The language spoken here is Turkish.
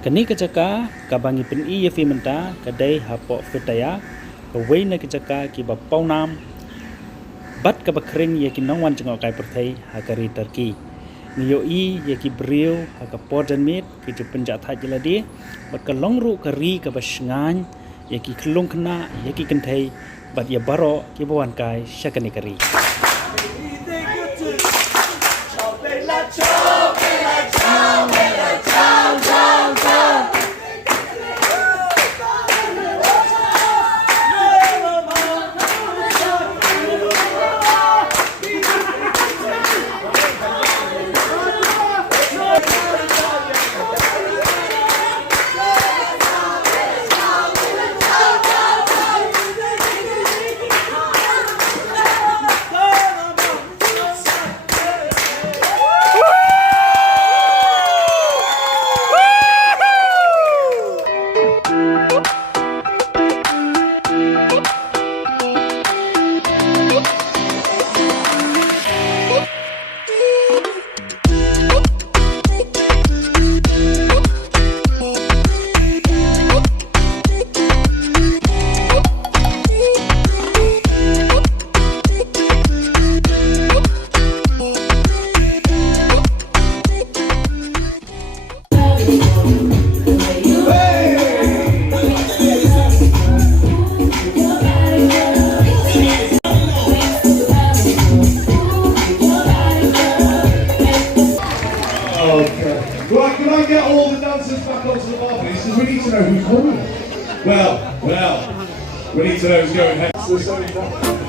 Kani kecaka kabangi pen iya fimenta kadai hapo Fethiye kawai na kecaka ki bapau nam bat kabakring ya ki nongwan jengok kai perthai hakari Turki niyo I ya ki brio hakapor dan mit ki penjat haj jeladi bat ka longru kari ka basngan ya ki klung kena ya ki kentai bat ya baro ki bawan kai syakani kari Right, can I get all the dancers back onto the bar, please? Because we need to know who's winning. Well, we need to know who's going next.